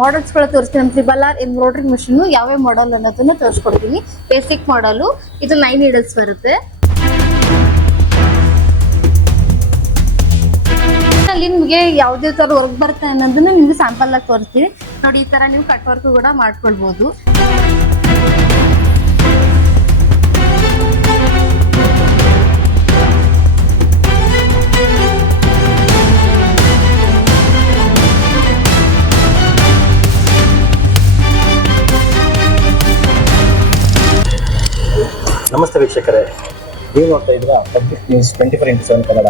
ಮಾಡಲ್ಸ್ಗಳ ತೋರಿಸ್ತೀನಿ. Triple R embroidery machine ಯಾವ ಮಾಡಲ್ ಅನ್ನೋದನ್ನ ತೋರಿಸ್ಕೊಡ್ತೀನಿ. ಬೇಸಿಕ್ ಮಾಡಲ್ ಇದು ನೈನ್ ನೀಡಲ್ಸ್ ಬರುತ್ತೆ. ಅಲ್ಲಿ ನಿಮಗೆ ಯಾವ್ದೇ ತರ ವರ್ಕ್ ಬರುತ್ತೆ ಅನ್ನೋದನ್ನ ನಿಮ್ಗೆ ಸ್ಯಾಂಪಲ್ ಆಗಿ ತೋರಿಸ್ತೀನಿ. ನೋಡಿ, ಈ ತರ ನೀವು ಕಟ್ ವರ್ಕ್ ಕೂಡ ಮಾಡ್ಕೊಳ್ಬಹುದು ವೀಕ್ಷಕರೇ, ನೀವು ನೋಡ್ತಾ ಇದ್ರ public news twenty four into seven Kannada.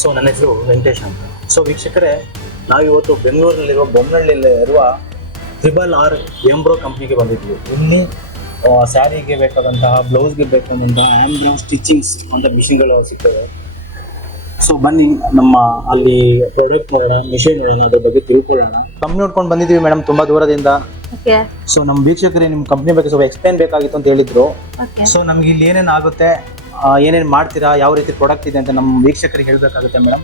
So ನನ್ನ ಹೆಸರು ವೆಂಕಟೇಶ್ ಅಂತ. ಸೊ ವೀಕ್ಷಕರೇ ನಾವು ಇವತ್ತು ಬೆಂಗಳೂರಿನಲ್ಲಿರುವ ಬೊಮ್ಮನಹಳ್ಳಿಯಲ್ಲಿ ಇರುವ ತ್ರಿಬಲ್ ಆರ್ ಎಂಬ್ರೋ ಕಂಪ್ನಿಗೆ ಬಂದಿದ್ವಿ ಇಲ್ಲಿ ಸ್ಯಾರಿಗೆ ಬೇಕಾದಂತಹ ಬ್ಲೌಸ್ಗೆ ಬೇಕಾದಂತಹ ಆಂಬ್ರೋ ಸ್ಟಿಚಿಂಗ್ಸ್ ಅಂತ ಮಿಷಿನ್ಗಳು ಸಿಗ್ತವೆ. ಸೊ ಬನ್ನಿ, ನಮ್ಮ ಅಲ್ಲಿ ಪ್ರಾಡಕ್ಟ್ ನೋಡೋಣ ಮಿಷಿನ್ ನೋಡೋಣ, ಅದ್ರ ಬಗ್ಗೆ ತಿಳ್ಕೊಳ್ಳೋಣ. ಕಂಪ್ನಿ ನೋಡ್ಕೊಂಡು ಬಂದಿದ್ದೀವಿ ಮೇಡಮ್, ತುಂಬ ದೂರದಿಂದ. ಸೊ ನಮ್ಮ ವೀಕ್ಷಕರಿಗೆ ನಿಮ್ಮ ಕಂಪ್ನಿ ಬಗ್ಗೆ ಸ್ವಲ್ಪ ಎಕ್ಸ್ಪ್ಲೈನ್ ಬೇಕಾಗಿತ್ತು ಅಂತ ಹೇಳಿದ್ರು. ಓಕೆ ಸೊ ನಮ್ಗೆ ಇಲ್ಲಿ ಏನೇನು ಆಗುತ್ತೆ ಏನೇನು ಮಾಡ್ತೀರಾ ಯಾವ ರೀತಿ ಪ್ರಾಡಕ್ಟ್ ಇದೆ ಅಂತ ನಮ್ಮ ವೀಕ್ಷಕರಿಗೆ ಹೇಳಬೇಕಾಗುತ್ತೆ ಮೇಡಮ್.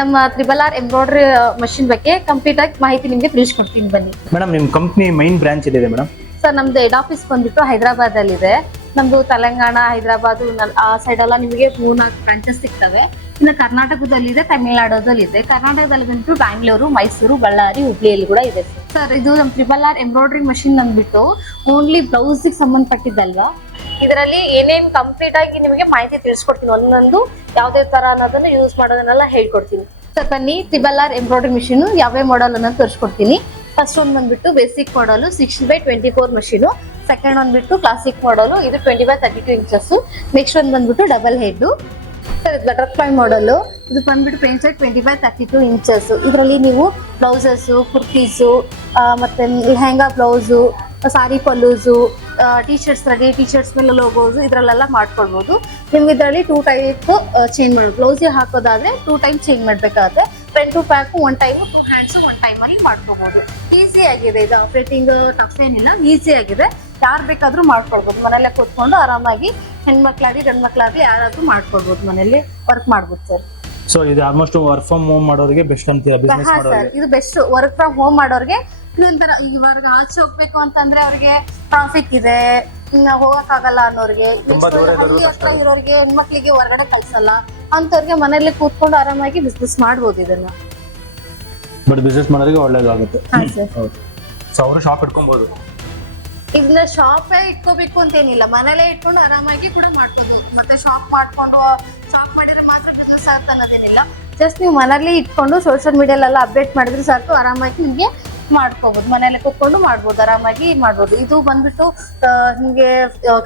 ನಮ್ಮ ತ್ರಿಬಲ್ ಆರ್ ಎಂಬ್ರಾಯ್ಡ್ರಿ ಮಷಿನ್ ಬಗ್ಗೆ ಕಂಪ್ಲೀಟ್ ಆಗಿ ಮಾಹಿತಿ ನಿಮ್ಗೆ ತಿಳಿಸ್ಕೊಡ್ತೀನಿ ಬನ್ನಿ. ಮೇಡಮ್ ನಿಮ್ಮ ಕಂಪ್ನಿ ಮೈನ್ ಬ್ರಾಂಚ್ ಇದೆ ಮೇಡಮ್? ಸರ್ ನಮ್ದು ಹೆಡ್ ಆಫೀಸ್ ಬಂದ್ಬಿಟ್ಟು ಹೈದರಾಬಾದ್ ಅಲ್ಲಿ ಇದೆ ನಮ್ದು ತೆಲಂಗಾಣ ಹೈದರಾಬಾದ್ ಆ ಸೈಡ್ ಎಲ್ಲ ನಿಮಗೆ ಮೂರ್ನಾಲ್ಕು ಬ್ರಾಂಚಸ್ ಸಿಗ್ತವೆ. ಇನ್ನು ಕರ್ನಾಟಕದಲ್ಲಿದೆ ತಮಿಳ್ನಾಡೋದಲ್ಲಿದೆ. ಕರ್ನಾಟಕದಲ್ಲಿ ಬಂದ್ಬಿಟ್ಟು ಬ್ಯಾಂಗ್ಳೂರು ಮೈಸೂರು ಬಳ್ಳಾರಿ ಹುಬ್ಳಿಯಲ್ಲಿ ಕೂಡ ಇದೆ ಸರ್. ಇದು ನಮ್ಮ ಟ್ರಿಬಲ್ ಆರ್ ಎಂಬ್ರಾಯ್ಡ್ರಿ ಮಷಿನ್ ಅಂದ್ಬಿಟ್ಟು ಓನ್ಲಿ ಬ್ಲೌಸಿಗೆ ಸಂಬಂಧಪಟ್ಟಿದ್ದಲ್ವಾ? ಇದರಲ್ಲಿ ಏನೇನ್ ಕಂಪ್ಲೀಟ್ ಆಗಿ ನಿಮಗೆ ಮಾಹಿತಿ ತಿಳಿಸ್ಕೊಡ್ತೀನಿ. ಒಂದೊಂದು ಯಾವ್ದೇ ತರ ಅನ್ನೋದನ್ನ ಯೂಸ್ ಮಾಡೋದನ್ನೆಲ್ಲ ಹೇಳ್ಕೊಡ್ತೀನಿ. ಸರ್ ಬನ್ನಿ ಟ್ರಿಬಲ್ ಆರ್ ಎಂಬ್ರಾಯ್ಡ್ರಿ ಮಿಷಿನ್ ಯಾವ್ಯಾವ ಮಾಡಲ್ ಅನ್ನೋದು ತೋರಿಸ್ಕೊಡ್ತೀನಿ. ಫಸ್ಟ್ ಒಂದು ಬಂದ್ಬಿಟ್ಟು ಬೇಸಿಕ್ ಮಾಡಲು sixty by twenty four machine second ಬಂದ್ಬಿಟ್ಟು ಕ್ಲಾಸಿಕ್ ಮಾಡಲು ಇದು twenty by thirty two inches next ಒಂದು ಬಂದ್ಬಿಟ್ಟು ಡಬಲ್ ಹೆಡ್ ಸರ್ ಇದು ಬಟರ್ಫ್ಲೈ ಮಾಡಲು ಇದು ಬಂದ್ಬಿಟ್ಟು paint twenty five thirty two inches ಇದರಲ್ಲಿ ನೀವು ಬ್ಲೌಸಸ್ಸು ಕುರ್ತೀಸು ಮತ್ತೆ lehenga blouse sari pallus T shirts ready T shirts ಮೇಲೆ ಲೋಗೋಸು ಇದರಲ್ಲೆಲ್ಲ ಮಾಡ್ಕೊಳ್ಬೋದು. ನಿಮ್ಗೆ ಇದರಲ್ಲಿ ಟೂ ಟೈಪ್ ಚೇಂಜ್ ಮಾಡಿ ಬ್ಲೌಸಿಗೆ ಹಾಕೋದಾದ್ರೆ ಟೂ ಟೈಮ್ ಚೇಂಜ್ ಮಾಡಬೇಕಾಗುತ್ತೆ. Pen to pack one time two hands one ಟೈಮಲ್ಲಿ ಮಾಡ್ಕೋಬಹುದು ಈಸಿ ಆಗಿದೆ ಇದು. ಆಪ್ರೇಟಿಂಗ್ ಟಫ್ ಏನಿಲ್ಲ. ಆಗಿದೆ. ಯಾರು ಬೇಕಾದ್ರೂ ಮಾಡ್ಕೊಳ್ಬೋದು. ಮನೆಯಲ್ಲೇ ಕೂತ್ಕೊಂಡು ಆರಾಮಾಗಿ ಹೆಣ್ಮಕ್ಳಾಗಿ ಗಂಡ್ ಮಕ್ಳಾಗ್ಲಿ ಯಾರಾದ್ರೂ ಮಾಡ್ಕೊಳ್ಬೋದು ಮನೆಯಲ್ಲಿ ವರ್ಕ್ ಮಾಡ್ಬೋದು ಸರ್ ಸೊ ಇದು ಆಲ್ಮೋಸ್ಟ್ ವರ್ಕ್ ಫ್ರಮ್ ಹೋಮ್ ಮಾಡೋರಿಗೆ ಬೆಸ್ಟ್ ಅಂತೀರಾ ಬಿಸ್ನೆಸ್ ಹಾ ಮಾಡೋರಿಗೆ. ಸರ್ ಇದು ಬೆಸ್ಟ್ ವರ್ಕ್ ಫ್ರಮ್ ಹೋಮ್ ಮಾಡೋರಿಗೆ. ಇದೊಂಥರ ಇವಾಗ ಆಚೆ ಹೋಗ್ಬೇಕು ಅಂತಂದ್ರೆ ಅವ್ರಿಗೆ ಟ್ರಾಫಿಕ್ ಇದೆ. ಇನ್ನ ಹೋಗಕ್ಕಾಗಲ್ಲ ಅನ್ನೋರಿಗೆ. ತುಂಬಾ Next ದೂರ ಹಳ್ಳಿ ಹತ್ರ ಇರೋರಿಗೆ ಹೆಣ್ಮಕ್ಳಿಗೆ ಹೊರಗಡೆ ಕಳ್ಸಲ್ಲ. ಅಂತವ್ರಿಗೆ ಮನೆಯಲ್ಲೇ ಕೂತ್ಕೊಂಡು ಆರಾಮಾಗಿ ಬಿಸ್ನೆಸ್ ಮಾಡ್ಬೋದು ಇದನ್ನ. ಬಟ್ ಬಿಸ್ನೆಸ್ ಮಾಡೋರಿಗೆ ಒಳ್ಳೇದಾಗುತ್ತೆ. ಹಾ ಸರ್ ಹೌದು. ಸೊ ಅವರು ಶಾಪ್ ಇಟ್ಕೊಬೋದು. ಇದನ್ನ ಶಾಪೇ ಇಟ್ಕೋಬೇಕು ಅಂತ ಏನಿಲ್ಲ ಮನೇಲೆ ಇಟ್ಕೊಂಡು ಆರಾಮಾಗಿ ಕೂಡ ಮಾಡ್ಬೋದು. ಮತ್ತೆ ಶಾಪ್ ಮಾಡ್ಕೊಂಡು ಶಾಪ್ ಮಾಡಿದ್ರೆ ಮಾತ್ರ ಬಿಸ್ನೆಸ್ ಆಗುತ್ತೆ ಅನ್ನೋದೇನಿಲ್ಲ. ಜಸ್ಟ್ ನೀವು ಮನೇಲಿ ಇಟ್ಕೊಂಡು ಸೋಷಿಯಲ್ ಮೀಡಿಯಲ್ಲೆಲ್ಲ ಅಪ್ಡೇಟ್ ಮಾಡಿದ್ರೆ ಸಾಕು, ಆರಾಮಾಗಿ ನಿಮಗೆ ಮಾಡ್ಕೋಬಹುದು ಮನೇಲಿ ಕೂತ್ಕೊಂಡು ಮಾಡ್ಬೋದು, ಆರಾಮಾಗಿ ಮಾಡ್ಬೋದು. ಇದು ಬಂದ್ಬಿಟ್ಟು ನಿಮ್ಗೆ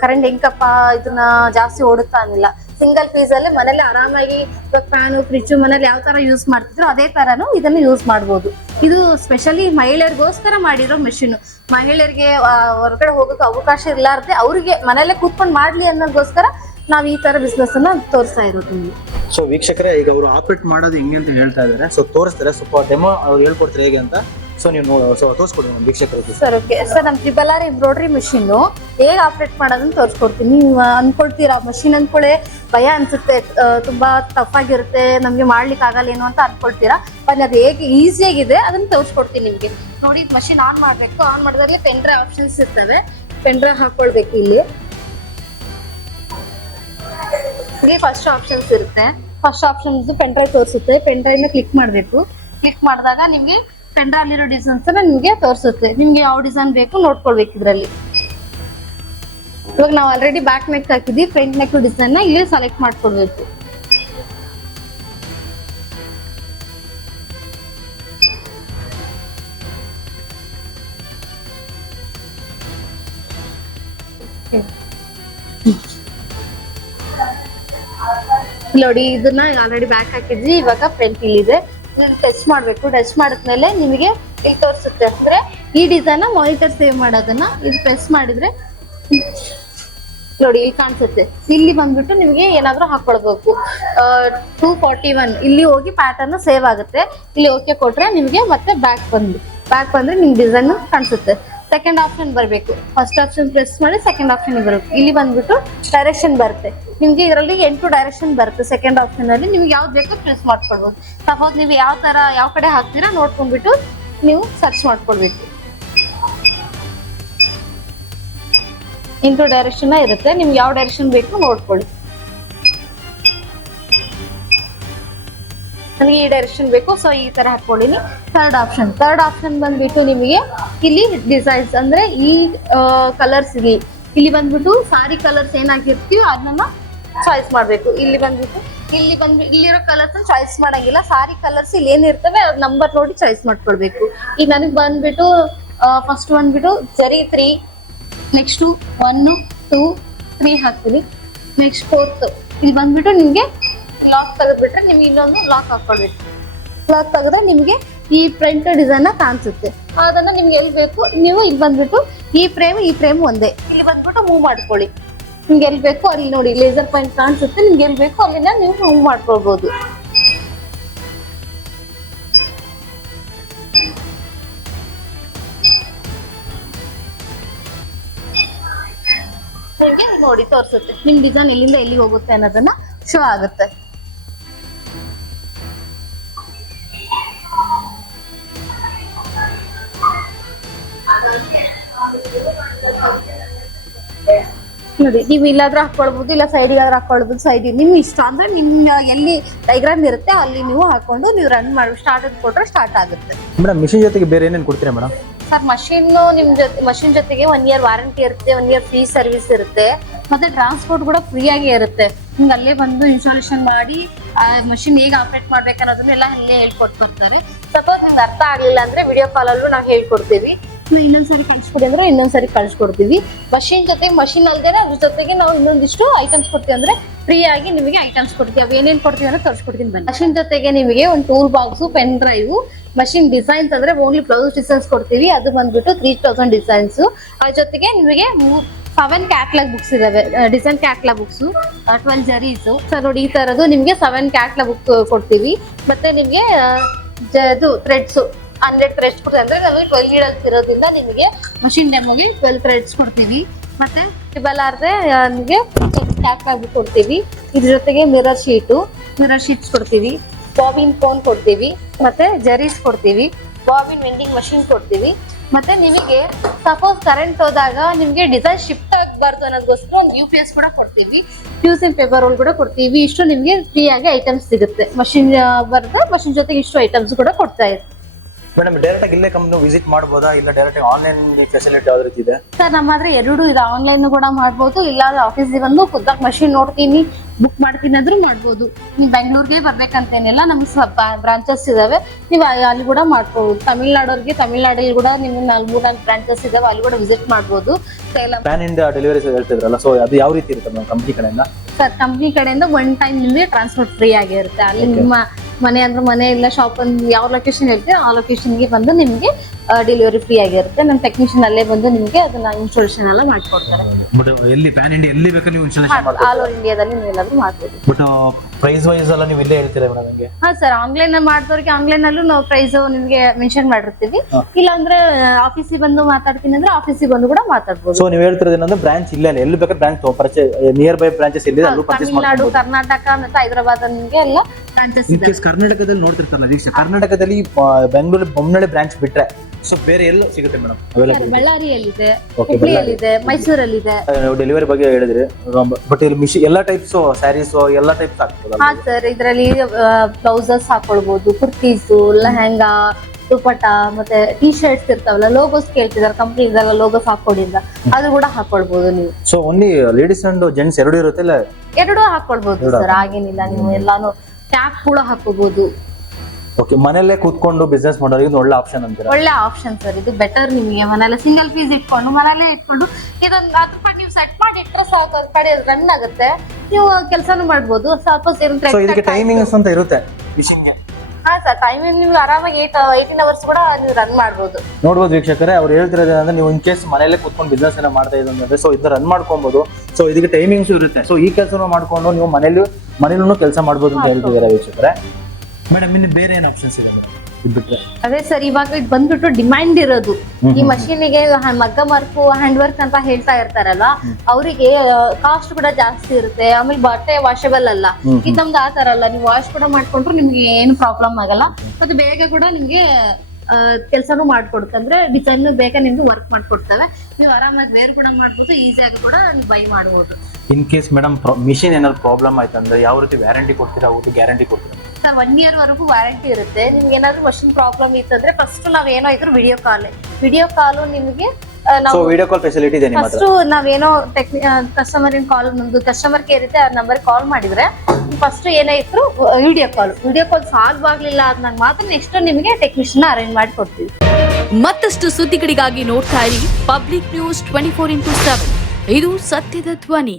ಕರೆಂಟ್ ಹೆಂಗಪ್ಪ ಇದನ್ನ ಜಾಸ್ತಿ ಓಡುತ್ತಾ ಅನ್ನಿಲ್ಲ. ಸಿಂಗಲ್ ಪೀಸ್ ಅಲ್ಲಿ ಮನೇಲಿ ಆರಾಮಾಗಿ ಇವಾಗ ಫ್ಯಾನು ಫ್ರಿಜ್ ಮನೇಲಿ ಯಾವ ತರ ಯೂಸ್ ಮಾಡ್ತಿದ್ರು ಅದೇ ತರನು ಇದನ್ನ ಯೂಸ್ ಮಾಡಬಹುದು ಇದು ಸ್ಪೆಷಲಿ ಮಹಿಳೆಯರಿಗೋಸ್ಕರ ಮಾಡಿರೋ ಮೆಷಿನ್ ಮಹಿಳೆಯರಿಗೆ ಹೊರಗಡೆ ಹೋಗಕ್ಕೆ ಅವಕಾಶ ಇರ್ಲಾರ್ದೆ ಅವ್ರಿಗೆ ಮನೇಲೆ ಕೂತ್ಕೊಂಡು ಮಾಡ್ಲಿ ಅನ್ನೋದಕ್ಕೋಸ್ಕರ ನಾವ್ ಈ ತರ ಬಿಸ್ನೆಸ್ ಅನ್ನ ತೋರಿಸ್ತಾ ಇರೋದು ಸೊ ವೀಕ್ಷಕರೇ, ಈಗ ಅವರು ಆಪರೇಟ್ ಮಾಡೋದು ಹೆಂಗೆ ಅಂತ ಹೇಳ್ತಾ ಇದ್ದಾರೆ. ಸೊ ತೋರಿಸ್ತಾರೆ? ಸ್ವಲ್ಪ ಡೆಮೋ ಅವ್ರು ಹೇಳ್ಕೊಡ್ತಾರೆ ಹೇಗೆ ಅಂತ? ಸೊ ನೀವು ಸೊ ತೋರಿಸ್ಕೊಡಿ ನಮ್ಮ ವೀಕ್ಷಕರಿಗೆ. ಸರ್ ಓಕೆ ಸರ್ ನಮ್ಮ ಟ್ರಿಬಲ್ ಆರ್ ಎಂಬ್ರಾಯ್ಡ್ರಿ ಮಿಷಿನ್ ಹೇಗೆ ಆಪರೇಟ್ ಮಾಡೋದನ್ನ ತೋರಿಸ್ಕೊಡ್ತೀನಿ. ನೀವು ಅನ್ಕೊಳ್ತೀರಾ? ಮಷಿನ್ ಅಂದ್ಕೊಳ್ಳೆ ಭಯ ಅನ್ಸುತ್ತೆ. ತುಂಬಾ ಟಫ್ ಆಗಿರುತ್ತೆ. ನಮ್ಗೆ ಮಾಡ್ಲಿಕ್ಕೆ ಆಗಲ್ಲ ಏನು ಅಂತ ಅನ್ಕೊಳ್ತೀರಾ? ಬಟ್ ಅದು ಹೇಗೆ ಈಸಿ ಆಗಿದೆ ಅದನ್ನ ತೋರಿಸ್ಕೊಡ್ತೀನಿ ನಿಮ್ಗೆ. ನೋಡಿ ಮಷಿನ್ ಆನ್ ಮಾಡ್ಬೇಕು. ಆನ್ ಮಾಡಿದಾಗಲೇ ಪೆನ್ ಡ್ರೈವ್ ಆಪ್ಷನ್ಸ್ ಇರ್ತವೆ. ಪೆನ್ ಡ್ರೈವ್ ಹಾಕೊಳ್ಬೇಕು ಇಲ್ಲಿ. ಫಸ್ಟ್ ಆಪ್ಷನ್ಸ್ ಇರುತ್ತೆ. ಫಸ್ಟ್ ಆಪ್ಷನ್ ಪೆನ್ ಡ್ರೈವ್ ತೋರಿಸುತ್ತೆ. ಪೆನ್ ಡ್ರೈವ್ನ ಕ್ಲಿಕ್ ಮಾಡಬೇಕು. ಕ್ಲಿಕ್ ಮಾಡಿದಾಗ ನಿಮ್ಗೆ ಅಲ್ಲಿರೋ ಡಿಸೈನ್ಸ್ ನಿಮ್ಗೆ ತೋರಿಸುತ್ತೆ. ನಿಮ್ಗೆ ಯಾವ ಡಿಸೈನ್ ಬೇಕು ನೋಡ್ಕೊಳ್ಬೇಕು ಇದರಲ್ಲಿ. ಇವಾಗ ನಾವು ಆಲ್ರೆಡಿ ಬ್ಯಾಕ್ ನೆಕ್ ಹಾಕಿದ್ವಿ ಫ್ರಂಟ್ ನೆಕ್ ಡಿಸೈನ್ನ ಇಲ್ಲಿ ಸೆಲೆಕ್ಟ್ ಮಾಡ್ಕೊಳ್ಬೇಕು. ನೋಡಿ, ಇದನ್ನ ಆಲ್ರೆಡಿ ಬ್ಯಾಕ್ ಹಾಕಿದ್ವಿ, ಇವಾಗ ಫ್ರಂಟ್ ಇಲ್ಲಿದೆ ಟಚ್ ಮಾಡ್ಬೇಕು, ಟಚ್ ಮಾಡಿದ್ಮೇಲೆ ನಿಮಗೆ ಇಲ್ಲಿ ತೋರಿಸುತ್ತೆ. ಅಂದ್ರೆ ಈ ಡಿಸೈನ್ ಮಾನಿಟರ್ ಸೇವ್ ಮಾಡೋದನ್ನ ಇಲ್ಲಿ ಪ್ರೆಸ್ ಮಾಡಿದ್ರೆ ನೋಡಿ, ಇಲ್ಲಿ ಕಾಣಿಸುತ್ತೆ. ಇಲ್ಲಿ ಬಂದ್ಬಿಟ್ಟು ನಿಮಗೆ ಏನಾದ್ರೂ ಹಾಕೊಳ್ಬೇಕು. ಟೂ ಫಾರ್ಟಿ ಒನ್ ಇಲ್ಲಿ ಹೋಗಿ ಪ್ಯಾಟರ್ನ್ ಸೇವ್ ಆಗುತ್ತೆ. ಇಲ್ಲಿ ಓಕೆ ಕೊಟ್ರೆ ನಿಮಗೆ ಮತ್ತೆ ಬ್ಯಾಕ್ ಬಂದು ಬ್ಯಾಕ್ ಬಂದ್ರೆ ನಿಮ್ಗೆ ಡಿಸೈನ್ ಕಾಣಿಸುತ್ತೆ. ಸೆಕೆಂಡ್ ಆಪ್ಷನ್ ಬರಬೇಕು. ಫಸ್ಟ್ ಆಪ್ಷನ್ ಪ್ರೆಸ್ ಮಾಡಿ ಸೆಕೆಂಡ್ ಆಪ್ಷನ್ ಬರುತ್ತೆ. ಇಲ್ಲಿ ಬಂದ್ಬಿಟ್ಟು ಡೈರೆಕ್ಷನ್ ಬರುತ್ತೆ. ನಿಮ್ಗೆ ಇದರಲ್ಲಿ ಎಂಟು ಡೈರೆಕ್ಷನ್ ಬರುತ್ತೆ ಸೆಕೆಂಡ್ ಆಪ್ಷನ್ ಅಲ್ಲಿ. ನಿಮ್ಗೆ ಯಾವ್ದು ಬೇಕೋ ಪ್ರೆಸ್ ಮಾಡ್ಕೊಳ್ಬೋದು. ಸಪೋಸ್ ನೀವು ಯಾವ ತರ, ಯಾವ ಕಡೆ ಹಾಕ್ತೀರಾ ನೋಡ್ಕೊಂಡ್ಬಿಟ್ಟು ನೀವು ಸರ್ಚ್ ಮಾಡ್ಕೊಳ್ಬೇಕು. ಇಂಟು ಡೈರೆಕ್ಷನ್ ಇರುತ್ತೆ. ನಿಮ್ಗೆ ಯಾವ ಡೈರೆಕ್ಷನ್ ಬೇಕು ನೋಡ್ಕೊಳ್ಳಿ. ನನಗೆ ಈ ಡೈರೆಕ್ಷನ್ ಬೇಕು ಸೊ ಈ ತರ ಹಾಕೊಂಡಿನಿ ಥರ್ಡ್ ಆಪ್ಷನ್ ಥರ್ಡ್ ಆಪ್ಷನ್ ಬಂದ್ಬಿಟ್ಟು ನಿಮಗೆ ಇಲ್ಲಿ ಡಿಸೈನ್ಸ್ ಅಂದ್ರೆ ಈ ಕಲರ್ಸ್ ಇಲ್ಲಿ. ಇಲ್ಲಿ ಬಂದ್ಬಿಟ್ಟು ಸಾರಿ ಕಲರ್ಸ್ ಏನಾಗಿರ್ತೀವಿ ಅದನ್ನ ಚಾಯ್ಸ್ ಮಾಡ್ಬೇಕು. ಇಲ್ಲಿ ಬಂದ್ಬಿಟ್ಟು, ಇಲ್ಲಿ ಬಂದ್, ಇಲ್ಲಿರೋ ಕಲರ್ಸ್ ಚಾಯ್ಸ್ ಮಾಡಂಗಿಲ್ಲ. ಸಾರಿ ಕಲರ್ಸ್ ಇಲ್ಲಿ ಏನಿರ್ತವೆ ನಂಬರ್ ನೋಡಿ ಚಾಯ್ಸ್ ಮಾಡ್ಕೊಳ್ಬೇಕು. ಈಗ ನನಗೆ ಬಂದ್ಬಿಟ್ಟು ಫಸ್ಟ್ ಬಂದ್ಬಿಟ್ಟು zari three next one two three ಹಾಕ್ತೀನಿ. ನೆಕ್ಸ್ಟ್ ಫೋರ್ತ್ ಇಲ್ಲಿ ಬಂದ್ಬಿಟ್ಟು ನಿಮ್ಗೆ ಲಾಕ್ ತೆಗೆದ್ಬಿಟ್ರೆ ನಿಮ್ಗೆ ಇನ್ನೊಂದು ಲಾಕ್ ಹಾಕೊಳ್ಬೇಕು. ಲಾಕ್ ತೆಗೆದ್ರೆ ನಿಮ್ಗೆ ಈ ಪ್ರಿಂಟ್ ಡಿಸೈನ್ ಕಾಣಿಸುತ್ತೆ. ಅದನ್ನ ನಿಮ್ಗೆ ಎಲ್ಲಿ ಬೇಕು, ನೀವು ಇಲ್ಲಿ ಬಂದ್ಬಿಟ್ಟು ಈ ಫ್ರೇಮ್ ಈ ಫ್ರೇಮ್ ಒಂದೇ. ಇಲ್ಲಿ ಬಂದ್ಬಿಟ್ಟು ಮೂವ್ ಮಾಡ್ಕೊಳ್ಳಿ. ನಿಮ್ಗೆ ಎಲ್ಲಿ ಬೇಕು, ಅಲ್ಲಿ ನೋಡಿ ಲೇಸರ್ ಪಾಯಿಂಟ್ ಕಾಣಿಸುತ್ತೆ. ನಿಮ್ಗೆ ಎಲ್ಲಿ ಬೇಕು, ಅಲ್ಲಿಂದ ನೀವು ಮೂವ್ ಮಾಡ್ಕೊಳ್ಬಹುದು ನೋಡಿ ತೋರಿಸುತ್ತೆ. ನಿಮ್ ಡಿಸೈನ್ ಎಲ್ಲಿಂದ ಎಲ್ಲಿ ಹೋಗುತ್ತೆ ಅನ್ನೋದನ್ನ ಶೋ ಆಗುತ್ತೆ. ನೋಡಿ ನೀವು ಇಲ್ಲಾದ್ರೂ ಹಾಕೊಳ್ಬಹುದು ಇಲ್ಲ ಸೈಡ್ ಆದ್ರೂ ಹಾಕೊಳ್ಬಹುದು ಸೈಡ್ ನಿಮ್ ಇಷ್ಟ ಅಂದ್ರೆ ನಿಮ್ ಎಲ್ಲಿ ಡೈಗ್ರಾಮ್ ಇರುತ್ತೆ ಅಲ್ಲಿ ನೀವು ಹಾಕೊಂಡು ನೀವು ರನ್ ಮಾಡಿ. ಸ್ಟಾರ್ಟ್ ಕೊಟ್ರೆ ಸ್ಟಾರ್ಟ್ ಆಗುತ್ತೆ. ಮೇಡಮ್ ಮಿಷಿನ್ ಜೊತೆಗೆ ಬೇರೆ ಏನೇನು ಕೊಡ್ತೀರಾ ಮೇಡಮ್ ಸರ್ ಮಷಿನ್ ನಿಮ್ ಜೊತೆ ಮಷಿನ್ ಜೊತೆಗೆ ಒನ್ ಇಯರ್ ವಾರಂಟಿ ಇರುತ್ತೆ ಒನ್ ಇಯರ್ ಫ್ರೀ ಸರ್ವಿಸ್ ಇರುತ್ತೆ. ಮತ್ತೆ ಟ್ರಾನ್ಸ್ಪೋರ್ಟ್ ಕೂಡ ಫ್ರೀ ಆಗಿ ಇರುತ್ತೆ. ನಿಮ್ಗೆ ಅಲ್ಲೇ ಬಂದು ಇನ್ಸ್ಟಾಲೇಷನ್ ಮಾಡಿ ಆ ಮಷಿನ್ ಹೇಗೆ ಆಪರೇಟ್ ಮಾಡ್ಬೇಕು ಅನ್ನೋದನ್ನೆಲ್ಲ ಅಲ್ಲೇ ಹೇಳ್ಕೊಟ್ಟು ಬರ್ತಾರೆ ಸಪೋಸ್ ನಿಮ್ಗೆ ಅರ್ಥ ಆಗ್ಲಿಲ್ಲ ಅಂದ್ರೆ ವಿಡಿಯೋ ಕಾಲ್ ಅಲ್ಲೂ ನಾವು ಹೇಳ್ಕೊಡ್ತೀವಿ. ಇನ್ನೊಂದ್ಸರಿ ಕಳ್ಸ್ಕೊಡಿ ಅಂದ್ರೆ ಇನ್ನೊಂದ್ಸರಿ ಕಳ್ಸ್ಕೊಡ್ತೀವಿ. ಮಷಿನ್ ಜೊತೆಗೆ ಮಷಿನ್ ಅಲ್ಲದೆ ಅದ್ರ ಜೊತೆಗೆ ನಾವು ಇನ್ನೊಂದಿಷ್ಟು ಐಟಮ್ಸ್ ಕೊಡ್ತೀವಿ ಅಂದ್ರೆ ಫ್ರೀ ಆಗಿ ನಿಮಗೆ ಐಟಮ್ಸ್ ಕೊಡ್ತೀವಿ. ಅವು ಏನೇನ್ ಕೊಡ್ತೀವಿ ಅಂದ್ರೆ ತೋರಿಸ್ಕೊಡ್ತೀನಿ ಬನ್ನಿ. ಮಷಿನ್ ಜೊತೆಗೆ ನಿಮಗೆ ಒಂದು tool box pen drive machine designs ಅಂದ್ರೆ ಓನ್ಲಿ ಬ್ಲೌಸ್ ಡಿಸೈನ್ಸ್ ಕೊಡ್ತೀವಿ. ಅದು ಬಂದ್ಬಿಟ್ಟು ತ್ರೀ ತೌಸಂಡ್ ಡಿಸೈನ್ಸ್ ಅದ್ರ ಜೊತೆಗೆ ನಿಮಗೆ ಮೂರ್ ಸೆವೆನ್ ಕ್ಯಾಟ್ಲಾಗ್ ಬುಕ್ಸ್ ಇದಾವೆ. Design catalogue books twelve ಜರೀಸ್ sir ನೋಡಿ ಈ ತರದ್ದು ನಿಮಗೆ ಸೆವೆನ್ ಕ್ಯಾಟ್ಲಾಗ್ ಬುಕ್ ಕೊಡ್ತೀವಿ. ಮತ್ತೆ ನಿಮಗೆ ಇದು ಥ್ರೆಡ್ಸ್ ಹಂಡ್ರೆಡ್ ಥ್ರೆಡ್ಸ್ ಕೊಡ್ತೀವಿ ಅಂದ್ರೆ ನಮಗೆ ಟ್ವೆಲ್ ನೀಡಲ್ಸ್ ಇರೋದ್ರಿಂದ ನಿಮಗೆ ಮಷಿನ್ ಡೆಮೋಗೆ ಟ್ವೆಲ್ ಥ್ರೆಡ್ಸ್ ಕೊಡ್ತೀವಿ. ಮತ್ತೆ ಟ್ರಿಬಲ್ ಆರ್ದೆ ನಿಮಗೆ ಟ್ಯಾಪ್ ಆಗಿ ಕೊಡ್ತೀವಿ. ಇದ್ರ ಜೊತೆಗೆ ಮಿರರ್ ಶೀಟು ಮಿರರ್ ಶೀಟ್ಸ್ ಕೊಡ್ತೀವಿ. ಬಾಬಿನ್ ಫೋನ್ ಕೊಡ್ತೀವಿ. ಮತ್ತೆ ಜರೀಸ್ ಕೊಡ್ತೀವಿ. ಬಾಬಿನ್ ವೆಂಡಿಂಗ್ ಮಷಿನ್ ಕೊಡ್ತೀವಿ. ಮತ್ತೆ ನಿಮಗೆ ಸಪೋಸ್ ಕರೆಂಟ್ ಹೋದಾಗ ನಿಮಗೆ ಡಿಸೈನ್ ಶಿಫ್ಟ್ ಆಗಬಾರ್ದು ಅನ್ನೋದಕ್ಕೋಸ್ಕರ ಒಂದು ಯು ಪಿ ಎಸ್ ಕೂಡ ಕೊಡ್ತೀವಿ. ಪ್ಯೂಸಿನ್ ಪೇಪರ್ ರೋಲ್ ಕೂಡ ಕೊಡ್ತೀವಿ. ಇಷ್ಟು ನಿಮಗೆ ಫ್ರೀ ಆಗಿ ಐಟಮ್ಸ್ ಸಿಗುತ್ತೆ. ಮಷಿನ್ ಬರೆದು ಮಷಿನ್ ಜೊತೆಗೆ ಇಷ್ಟು ಐಟಮ್ಸ್ ಕೂಡ ಕೊಡ್ತಾ ಇರ್ತೀವಿ. ಮೇಡಮ್ ಡೈರೆಕ್ಟ್ ಆಗಿ ಇಲ್ಲೇ ಕಂಪ್ನಿ ವಿಸಿಟ್ ಮಾಡಬಹುದಾ ಇಲ್ಲ ಡೈರೆಕ್ಟ್ ಆನ್ಲೈನ್ ಫೆಸಿಲಿಟಿ ಯಾವ್ದು ರೀತಿ ಇದೆ? ಸರ್ ನಮ್ಮ ಹತ್ರ ಎರಡು ಇದೆ. ಆನ್ಲೈನ್ ಕೂಡ ಮಾಡ್ಬೋದು. ಇಲ್ಲ ಆಫೀಸಿಗೆ ಬಂದು ಖುದ್ದಾಗಿ ಮಷಿನ್ ನೋಡ್ತೀನಿ ಬುಕ್ ಮಾಡ್ತೀನಿ ಆದ್ರೂ ಮಾಡ್ಬೋದು. ನೀವು ಬೆಂಗಳೂರಿಗೆ ಬರ್ಬೇಕಂತೇನಿಲ್ಲ ನಮ್ಮ ಬ್ರಾಂಚಸ್ ಇದಾವೆ. ನೀವು ಅಲ್ಲಿ ಕೂಡ ಮಾಡ್ಬೋದು. ತಮಿಳ್ನಾಡೋರಿಗೆ ತಮಿಳ್ನಾಡಲ್ಲಿ ಕೂಡ ನಿಮ್ಮ ನಾಲ್ಕು ಮೂರು ನಾಲ್ಕು ಬ್ರಾಂಚಸ್ ಇದಾವೆ. ಅಲ್ಲಿ ಕೂಡ ವಿಸಿಟ್ ಮಾಡ್ಬೋದು. ಪ್ಯಾನ್ ಇಂಡಿಯಾ ಡೆಲಿವರಿ ಹೇಳ್ತಿದ್ರಲ್ಲ ಸೊ ಅದು ಯಾವ ರೀತಿ ಇರುತ್ತೆ ಕಂಪನಿ ಕಂಪ್ನಿ ಕಡೆಯಿಂದ? ಸರ್ ಕಂಪ್ನಿ ಕಡೆಯಿಂದ ಒನ್ ಟೈಮ್ ನಿಮಗೆ ಟ್ರಾನ್ಸ್ಪೋರ್ಟ್ ಫ್ರೀ ಆಗಿರುತ್ತೆ ಅಲ್ಲಿ ನಿಮ್ಮ ಮನೆ ಅಂದ್ರೆ ಮನೆ ಇಲ್ಲ ಶಾಪ್ ಒಂದು ಯಾವ ಲೊಕೇಶನ್ ಇರುತ್ತೆ ಆ ಲೊಕೇಶನ್ಗೆ ಬಂದು ನಿಮಗೆ ಡೆಲಿವರಿ ಫ್ರೀ ಆಗಿರುತ್ತೆ. ನಮ್ಮ ಟೆಕ್ನಿಷಿಯನ್ ಅಲ್ಲೇ ಬಂದು ನಿಮಗೆ ಅದನ್ನ ಇನ್ಸ್ಟಾಲೇಷನ್ ಎಲ್ಲ ಮಾಡ್ಕೊಡ್ತಾರೆ. ಬಟ್ ಎಲ್ಲಿ ಪ್ಯಾನ್ ಇಂಡಿಯಾ ಎಲ್ಲಿ ಬೇಕು ನೀವು ಇನ್ಸ್ಟಾಲೇಷನ್ ಆಲ್ ಓವರ್ ಇಂಡಿಯಾದಲ್ಲಿ ನೀವೆಲ್ಲಾದ್ರೂ ಮಾಡ್ಬೋದು. ಬಟ್ ಪ್ರೈಸ್ ವೈಸ್ ಎಲ್ಲ ನೀವು ಇಲ್ಲೇ ಹೇಳ್ತೀರಾ ಮೇಡಮ್ ಹಂಗೆ? ಹಾ ಸರ್ ಆನ್ಲೈನ್ ಮಾಡಿದವ್ರಿಗೆ ಆನ್ಲೈನ್ ಅಲ್ಲೂ ನಾವು ಪ್ರೈಸ್ ನಿಮ್ಗೆ ಮೆನ್ಷನ್ ಮಾಡಿರ್ತೀವಿ. ಇಲ್ಲ ಅಂದ್ರೆ ಆಫೀಸಿಗೆ ಬಂದು ಮಾತಾಡ್ತೀನಿ ಅಂದ್ರೆ ಆಫೀಸಿಗೆ ಬಂದು ಕೂಡ ಮಾತಾಡ್ಬೋದು. ಸೊ ನೀವು ಹೇಳ್ತಿರೋದು ಏನಂದ್ರೆ ಬ್ರಾಂಚ್ ಇಲ್ಲ ಇಲ್ಲ. ಎಲ್ಲಿ ಬೇಕಾದ್ರೆ branch purchase nearby branches ಇಲ್ಲಿ ಅಲ್ಲೂ ಪರ್ಚೇಸ್ ತಮಿಳ್ನಾಡು ಮಾಡ್ಬೋದು ಕರ್ನಾಟಕ ಮತ್ತೆ ಹೈದರಾಬಾದ್ ನಿಮ್ಗೆ ಎಲ್ಲ ಬ್ರಾಂಚಸ್ ಇನ್ ಇದೆ. ಕೇಸ್ ಕರ್ನಾಟಕದಲ್ಲಿ ನೋಡ್ತಿರ್ತಾರಲ್ಲ ರೀಕ್ಷಾ ಕರ್ನಾಟಕದಲ್ಲಿ ಆ, ಬೆಂಗಳೂರು ಬೊಮ್ಮನಳ್ಳಿ ಬ್ರಾಂಚ್ ಬಿಟ್ರೆ ಸೊ ಬೇರೆ ಎಲ್ಲೂ ಸಿಗುತ್ತೆ ಮೇಡಮ್. ಸರ್, ಬಳ್ಳಾರಿಯಲ್ಲಿದೆ Okay, ಹುಬ್ಳಿಯಲ್ಲಿದೆ ಮೈಸೂರಲ್ಲಿದೆ. ಡೆಲಿವರಿ ಬಗ್ಗೆ ಹೇಳಿದ್ರಿ. ಬಟ್ ಇಲ್ಲಿ ಮಿಷಿ ಎಲ್ಲಾ ಟೈಪ್ಸ್ ಸ್ಯಾರೀಸ್ ಎಲ್ಲಾ ಟೈಪ್ಸ್ ಆಗ್ತದಲ್ಲ ಹಾ ಸರ್ ಇದರಲ್ಲಿ ಬ್ಲೌಸಸ್ ಹಾಕೊಳ್ಬಹುದು ಕುರ್ತೀಸ್ ಲೆಹಂಗಾ ದುಪಟ ಮತ್ತೆ ಟಿ ಶರ್ಟ್ಸ್ ಇರ್ತಾವಲ್ಲ ಲೋಗೋಸ್ ಕೇಳ್ತಿದಾರೆ ಕಂಪ್ನಿ ಲೋಗೋಸ್ ಹಾಕೊಂಡಿಂದ. ಅದು ಕೂಡ ಹಾಕೊಳ್ಬಹುದು ನೀವು. So only ladies and gents ಎರಡು ಇರುತ್ತೆ ಇಲ್ಲ ಎರಡೂ ಹಾಕೊಳ್ಬಹುದು ಸರ್ ಹಾಗೇನಿಲ್ಲ ನೀವು ಎಲ್ಲಾನು ಟ್ಯಾಪ್ ಕೂಡ ಹಾಕೋಬಹುದು ಓಕೆ ಮನೆಯಲ್ಲೇ ಕೂತ್ಕೊಂಡು ಬಿಸ್ನೆಸ್ ಮಾಡೋರಿಗೆ ಇದು ಒಳ್ಳೆ ಆಪ್ಷನ್ ಅಂತೀರಾ? ಒಳ್ಳೆ ಆಪ್ಷನ್ ಸರ್ ಇದು ಬೆಟರ್ ನಿಮಗೆ ಮನೇಲಿ ಸಿಂಗಲ್ ಫೀಸ್ ಇಟ್ಕೊಂಡು ಮನೆಯಲ್ಲೇ ಇಟ್ಕೊಂಡು ಇದೊಂದು ಅದ್ರ ಕಡೆ ನೀವು ಸೆಟ್ ಮಾಡಿ ಇಟ್ಟರೆ ಸಾಕು ಅದ್ರ ಕಡೆ ರನ್ ಆಗುತ್ತೆ. ನೀವು ಕೆಲಸನೂ ಮಾಡ್ಬೋದು ಸಪೋಸ್ ಸೊ ಇದಕ್ಕೆ ಟೈಮಿಂಗ್ಸ್ ಅಂತ ಇರುತ್ತೆ ಮಿಷಿನ್ಗೆ ಹಾ ಸರ್ ಟೈಮಿಂಗ್ ನೀವು ಆರಾಮಾಗಿ ಏಟ್ ಏಯ್ಟೀನ್ ಅವರ್ಸ್ ಕೂಡ ನೀವು ರನ್ ಮಾಡ್ಬೋದು. ನೋಡ್ಬೋದು ವೀಕ್ಷಕರೇ ಅವ್ರು ಹೇಳ್ತಿರೋದು ಅಂದ್ರೆ ನೀವು ಇನ್ ಕೇಸ್ ಮನೆಯಲ್ಲೇ ಕೂತ್ಕೊಂಡು ಬಿಸ್ನೆಸ್ ಏನೋ ಮಾಡ್ತಾ ಇದ್ದು ಅಂದ್ರೆ ಸೊ ಇದನ್ನ ರನ್ ಮಾಡ್ಕೊಬಹುದು ಸೊ ಇದಕ್ಕೆ ಟೈಮಿಂಗ್ಸ್ ಇರುತ್ತೆ. ಸೊ ಈ ಕೆಲಸನೂ ಮಾಡ್ಕೊಂಡು ನೀವು ಮನೇಲಿ ಮನೇಲೂ ಕೆಲಸ ಮಾಡ್ಬೋದು ಅಂತ ಹೇಳ್ತಿದ್ದಾರೆ ವೀಕ್ಷಕರೇ? ಮೇಡಮ್ ಇನ್ನು ಬೇರೆ ಏನು ಆಪ್ಷನ್ಸ್ ಇದೆ ಮೇಡಮ್ ಇದು ಬಿಟ್ರೆ. ಅದೇ ಸರ್ ಇವಾಗ ಇದು ಬಂದ್ಬಿಟ್ಟು ಡಿಮ್ಯಾಂಡ್ ಇರೋದು. ಈ. ಮಷೀನಿಗೆ ಮಗ್ಗ ಮರ್ಕು ಹ್ಯಾಂಡ್ ವರ್ಕ್ ಅಂತ ಹೇಳ್ತಾ ಇರ್ತಾರಲ್ಲ ಅವರಿಗೆ ಕಾಸ್ಟ್ ಕೂಡ ಜಾಸ್ತಿ ಇರುತ್ತೆ. ಆಮೇಲೆ ಬಟ್ಟೆ ವಾಷಬಲ್ ಅಲ್ಲ. ಇದು ನಮ್ದು ಆ ತರ ಅಲ್ಲ. ನೀವು ವಾಶ್ ಕೂಡ ಮಾಡ್ಕೊಂಡ್ರು ನಿಮ್ಗೆ ಏನು ಪ್ರಾಬ್ಲಮ್ ಆಗಲ್ಲ. ಮತ್ತೆ ಬೇಗ ಕೂಡ ನಿಮ್ಗೆ ಕೆಲಸನು ಮಾಡ್ಕೊಡುತ್ತೆ. ಅಂದ್ರೆ ಡಿಸೈನ್ ಬೇಗ ನಿಮ್ಗೆ ವರ್ಕ್ ಮಾಡ್ಕೊಡ್ತವೆ. ನೀವು ಆರಾಮಾಗಿ ವೇರ್ ಕೂಡ ಮಾಡ್ಬೋದು ಈಸಿಯಾಗಿ ಕೂಡ ಬೈ ಮಾಡ್ಬೋದು. ಇನ್ ಕೇಸ್ ಮೇಡಮ್ ಮಿಷಿನ್ ಏನಾದ್ರು ಪ್ರಾಬ್ಲಮ್ ಆಯ್ತಂದ್ರೆ ಯಾವ ರೀತಿ ವ್ಯಾರಂಟಿ ಕೊಡ್ತೀರಾ ಗ್ಯಾರಂಟಿ ಕೊಡ್ತೀರಾ? ಒನ್ ಇಯರ್ ವರೆಗೂ ವ್ಯಾರಂಟಿ ಇರುತ್ತೆ. ನಿಮ್ಗೆ ಏನಾದ್ರು ಮಷಿನ್ ಪ್ರಾಬ್ಲಮ್ ಇತ್ತಂದ್ರೆ ಫಸ್ಟ್ ನಾವ್ ಏನೋ ಇದ್ರು ವಿಡಿಯೋ ಕಾಲ್ ವಿಡಿಯೋ ಕಾಲು ನಿಮಗೆ ನಾವು ವಿಡಿಯೋ ಕಾಲ್ ಫೆಸಿಲಿಟಿ ಇದೆ ಫಸ್ಟ್ ನಾವೇನೋ ಟೆಕ್ನಿ ಕಸ್ಟಮರ್ ಕಾಲ್ ನಮ್ದು ಕಸ್ಟಮರ್ ಕೇರ್ ಇರುತ್ತೆ ಆ ನಂಬರ್ ಕಾಲ್ ಮಾಡಿದ್ರೆ ಫಸ್ಟ್ ಏನೇ ಇದ್ರು video call video call solve ಆಗ್ಲಿಲ್ಲ ಅದ್ನಾಗ ಮಾತ್ರ ನೆಕ್ಸ್ಟ್ ನಿಮಗೆ ಟೆಕ್ನಿಷಿಯನ್ ಅರೇಂಜ್ ಮಾಡಿ ಕೊಡ್ತೀವಿ. ಮತ್ತಷ್ಟು ಸುದ್ದಿಗಳಿಗಾಗಿ ನೋಡ್ತಾ ಇರಿ Public News twenty four into seven ಇದು ಸತ್ಯದ ಧ್ವನಿ.